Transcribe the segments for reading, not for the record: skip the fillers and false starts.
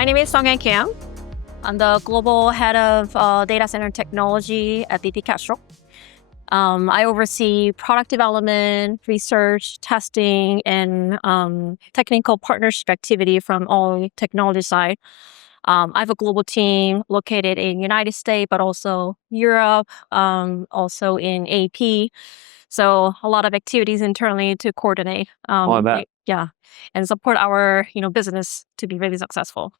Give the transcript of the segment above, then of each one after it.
My name is Sung-Hae Kim. I'm the global head of data center technology at BP Castrol. I oversee product development, research, testing, and technical partnership activity from all technology side. I have a global team located in United States, but also Europe, also in AP. So a lot of activities internally to coordinate. I bet. Yeah, and support our business to be really successful.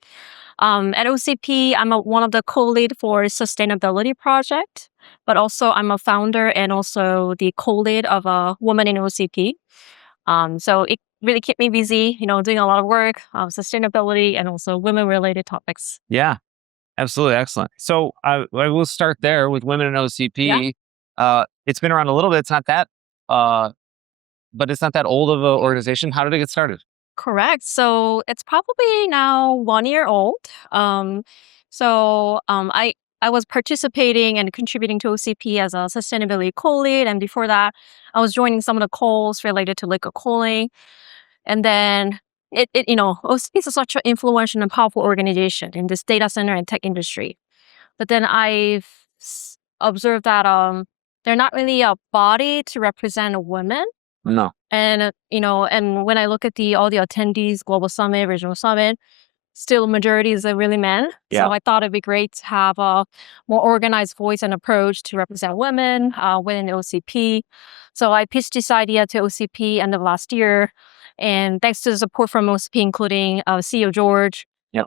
At OCP, I'm one of the co-lead for sustainability project, but also I'm a founder and also the co-lead of a Woman in OCP. So it really kept me busy, doing a lot of work, sustainability, and also women-related topics. Yeah, absolutely. Excellent. So I will start there with Women in Yeah. OCP. It's been around a little bit. It's not that, but it's not that old of an organization. How did it get started? Correct. So it's probably now 1 year old. I was participating and contributing to OCP as a sustainability co-lead, and before that, I was joining some of the calls related to liquid cooling. And then OCP is such an influential and powerful organization in this data center and tech industry. But then I've observed that they're not really a body to represent women. No. And and when I look at all the attendees, global summit, regional summit, still majority is really men. Yeah. So I thought it'd be great to have a more organized voice and approach to represent women within the OCP. So I pitched this idea to OCP end of last year, and thanks to the support from OCP, including CEO George, Yep.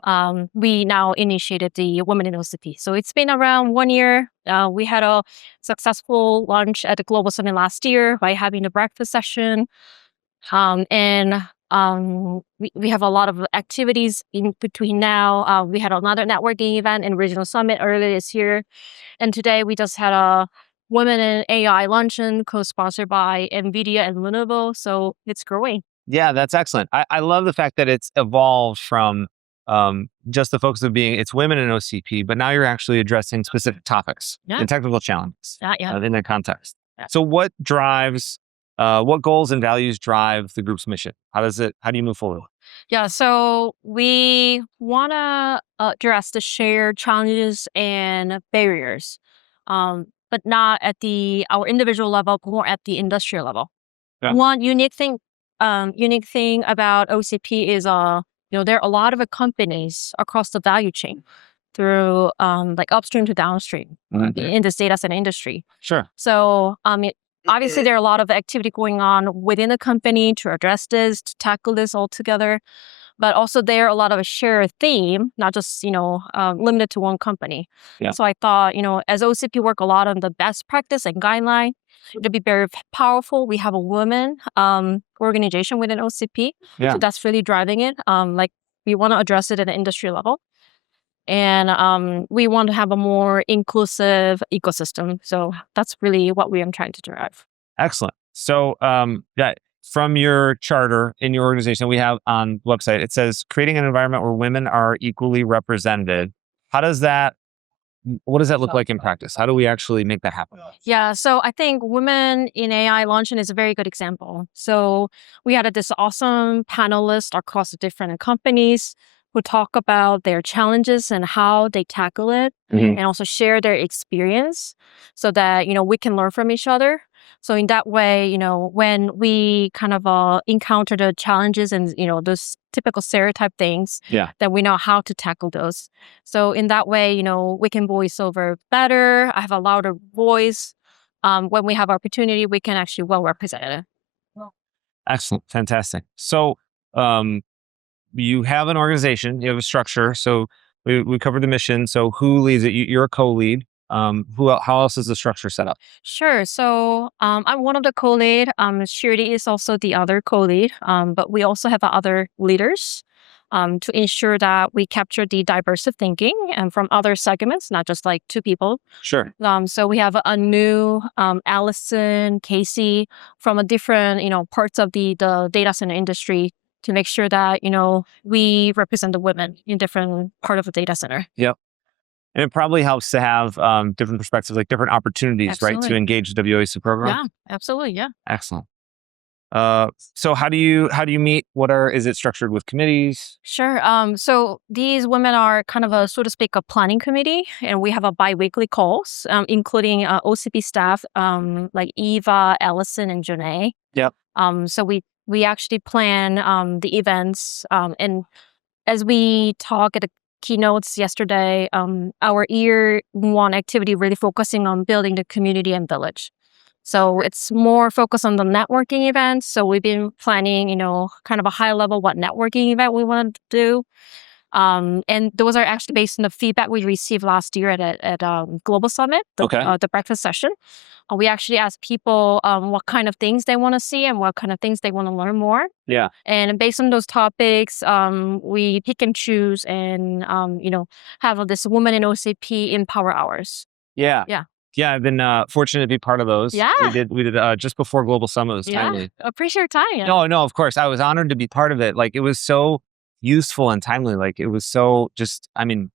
we now initiated the Women in OCP. So it's been around 1 year. We had a successful launch at the Global Summit last year by having a breakfast session. We have a lot of activities in between now. We had another networking event in Regional Summit earlier this year. And today we just had a Women in AI luncheon co-sponsored by NVIDIA and Lenovo. So it's growing. Yeah, that's excellent. I love the fact that it's evolved from just the focus of it's women in OCP, but now you're actually addressing specific topics and technical challenges in that context. Yeah. So what goals and values drive the group's mission? How do you move forward? Yeah, so we want to address the shared challenges and barriers, but not at our individual level, but more at the industrial level. Yeah. One unique thing about OCP is there are a lot of companies across the value chain through like upstream to downstream in this data center industry. Sure. So obviously there are a lot of activity going on within the company to address this, to tackle this all together. But also there are a lot of a shared theme, not just limited to one company. Yeah. So I thought as OCP work a lot on the best practice and guideline, it would be very powerful. We have a women organization within OCP, so that's really driving it. We want to address it at an industry level, and we want to have a more inclusive ecosystem. So that's really what we are trying to drive. Excellent. So from your charter in your organization we have on the website, it says creating an environment where women are equally represented. What does that look like in practice? How do we actually make that happen? Yeah, so I think Women in AI luncheon is a very good example. So we had this awesome panelist across the different companies who talk about their challenges and how they tackle it, and also share their experience so that we can learn from each other. So in that way, when we kind of encounter the challenges and those typical stereotype things, that we know how to tackle those. So in that way, we can voice over better. I have a louder voice. When we have opportunity, we can actually well represent it. Excellent, fantastic. So you have an organization, you have a structure. So we covered the mission. So who leads it? You're a co-lead. How else is the structure set up? Sure. So I'm one of the co-lead. Shirley is also the other co-lead. But we also have other leaders to ensure that we capture the diverse thinking and from other segments, not just like two people. Sure. So we have a new Allison, Casey from a different parts of the data center industry to make sure that we represent the women in different part of the data center. Yep. And it probably helps to have different perspectives, like different opportunities, right, to engage the WOAC program. Yeah, absolutely. Yeah. Excellent. So how do you meet? Is it structured with committees? Sure. So these women are kind of a, so to speak, a planning committee, and we have a biweekly calls, including OCP staff like Eva, Allison, and Janae. Yep. So we actually plan the events, and as we talk at the keynotes yesterday, our year one activity really focusing on building the community and village. So it's more focused on the networking events. So we've been planning, kind of a high level what networking event we want to do. And those are actually based on the feedback we received last year at Global Summit, Okay. the breakfast session. We actually asked people what kind of things they want to see and what kind of things they want to learn more. Yeah. And based on those topics, we pick and choose and, have this woman in OCP in power hours. Yeah. Yeah. Yeah. I've been fortunate to be part of those. Yeah. We did just before Global Summit. It was timely. Appreciate your time. Yeah. No, of course. I was honored to be part of it. Like, it was so useful and timely. Like, it was so just, I mean,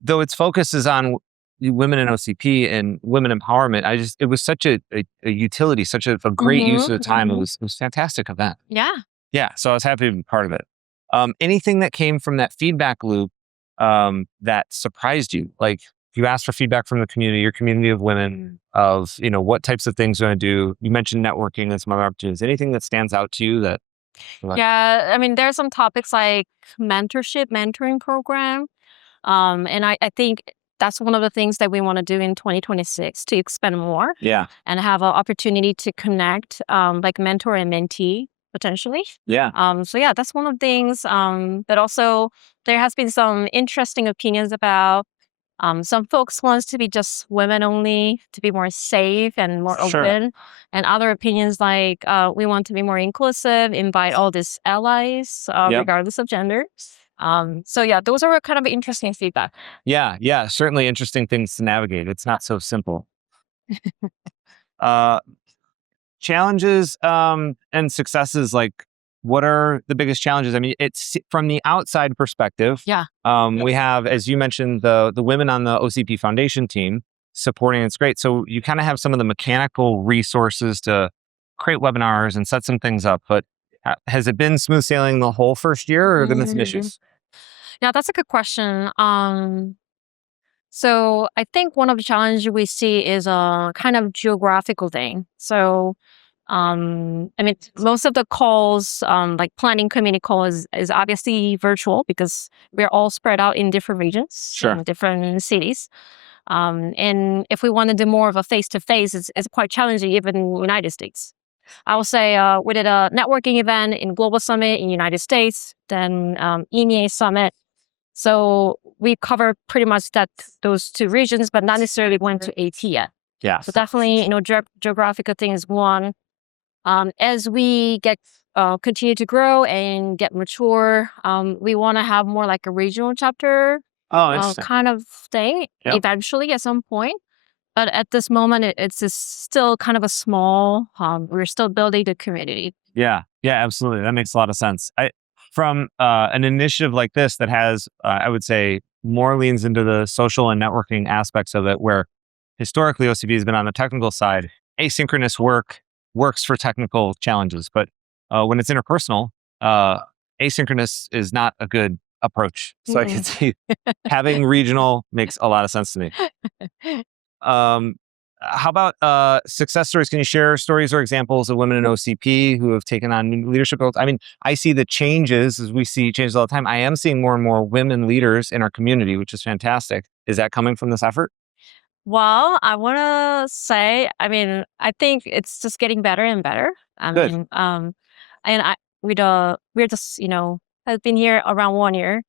though its focus is on women in OCP and women empowerment, it was such a utility, such a great use of the time. It was a fantastic event. Yeah. Yeah. So I was happy to be part of it. Anything that came from that feedback loop that surprised you? Like, you asked for feedback from the community, your community of women, of, what types of things you're going to do. You mentioned networking and some other opportunities. Anything that stands out to you that? Yeah. I mean, there are some topics like mentoring program. And I think that's one of the things that we want to do in 2026 to expand more. Yeah. And have an opportunity to connect, like mentor and mentee potentially. Yeah. So yeah, that's one of the things. But also there has been some interesting opinions about some folks wants to be just women only to be more safe and more Sure. open, and other opinions like we want to be more inclusive, invite all these allies, Yep. regardless of gender. So yeah, those are kind of interesting feedback. Yeah. Yeah. Certainly interesting things to navigate. It's not so simple. Uh, Challenges and successes, like, what are the biggest challenges? I mean, it's from the outside perspective. Yeah. We have, as you mentioned, the women on the OCP Foundation team supporting. It's great. So you kind of have some of the mechanical resources to create webinars and set some things up. But has it been smooth sailing the whole first year, or have there been some issues? Yeah, that's a good question. So I think one of the challenges we see is a kind of geographical thing. So, I mean, most of the calls, like planning community call is obviously virtual because we're all spread out in different regions, Sure. in different cities. And if we want to do more of a face-to-face, it's quite challenging even in the United States. I will say we did a networking event in Global Summit in United States, then EMEA Summit. So we covered pretty much those two regions, but not necessarily went to AT yet. Yeah. So definitely, geographical thing is one. As we continue to grow and get mature, we want to have more like a regional chapter Oh, interesting. kind of thing eventually at some point. But at this moment, it's just still kind of a small. We're still building the community. Yeah. Yeah, absolutely. That makes a lot of sense. From an initiative like this that has, I would say, more leans into the social and networking aspects of it, where historically OCP has been on the technical side. Asynchronous work works for technical challenges, but when it's interpersonal, asynchronous is not a good approach. So I can see having regional makes a lot of sense to me. How about success stories? Can you share stories or examples of women in OCP who have taken on new leadership roles? I mean, I see the changes, as we see changes all the time. I am seeing more and more women leaders in our community, which is fantastic. Is that coming from this effort? Well, I want to say, I mean, I think it's just getting better and better. I Good. mean, and we're just, have been here around 1 year.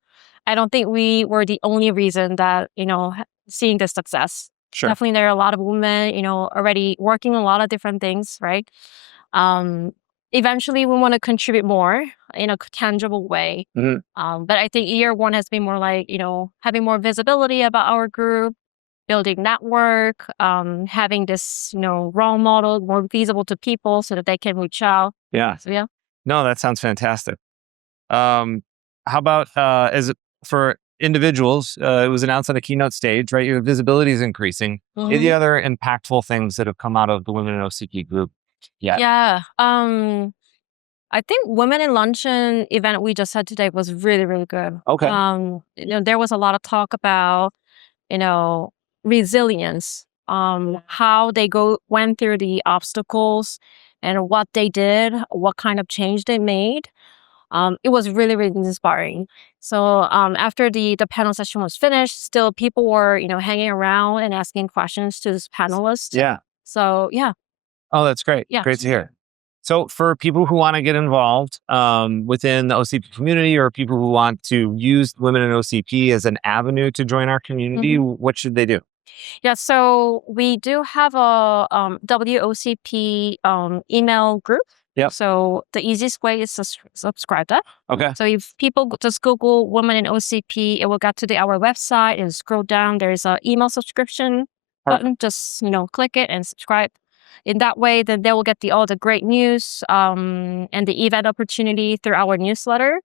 I don't think we were the only reason that, seeing the success. Sure. Definitely there are a lot of women, already working on a lot of different things, right? Eventually we want to contribute more in a tangible way. But I think year one has been more like, having more visibility about our group, building network, having this, role model more feasible to people so that they can reach out. Yeah. So yeah. No, that sounds fantastic. How about for individuals? It was announced on the keynote stage, right? Your visibility is increasing. Any other impactful things that have come out of the Women in OCP group yet? Yeah. I think Women in Luncheon event we just had today was really, really good. Okay. There was a lot of talk about, you know, resilience, how they went through the obstacles and what they did, what kind of change they made. It was really, really inspiring. So after the panel session was finished, still people were, hanging around and asking questions to this panelist. Yeah. So yeah, Oh, that's great. yeah. Great to hear. So for people who want to get involved within the OCP community, or people who want to use women in OCP as an avenue to join our community, what should they do? Yeah, so we do have a WOCP email group. Yep. So the easiest way is to subscribe that. Okay. So if people just Google Women in OCP, it will get to our website and scroll down. There's an email subscription button. Just click it and subscribe. In that way, then they will get all the great news and the event opportunity through our newsletter.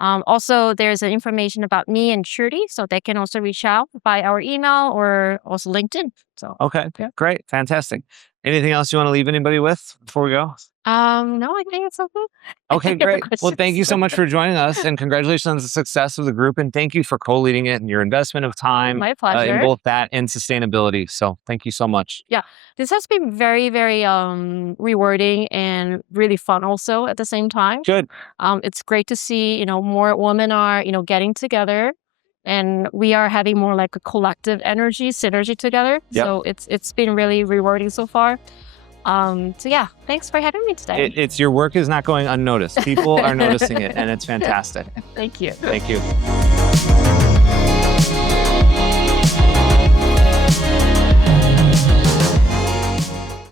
Also, there's information about me and Trudy, so they can also reach out by our email or also LinkedIn. So Okay. yeah. Great. Fantastic. Anything else you want to leave anybody with before we go? No, I think it's okay. Okay, great. Well, thank you so much for joining us, and congratulations on the success of the group. And thank you for co-leading it and your investment of time My in pleasure. both that and sustainability. So thank you so much. Yeah, this has been very, very rewarding and really fun also at the same time. Good. It's great to see, more women are, getting together and we are having more like a collective energy, synergy together. Yep. So it's been really rewarding so far. So yeah, thanks for having me today. It's your work is not going unnoticed. People are noticing it, and it's fantastic. Thank you. Thank you.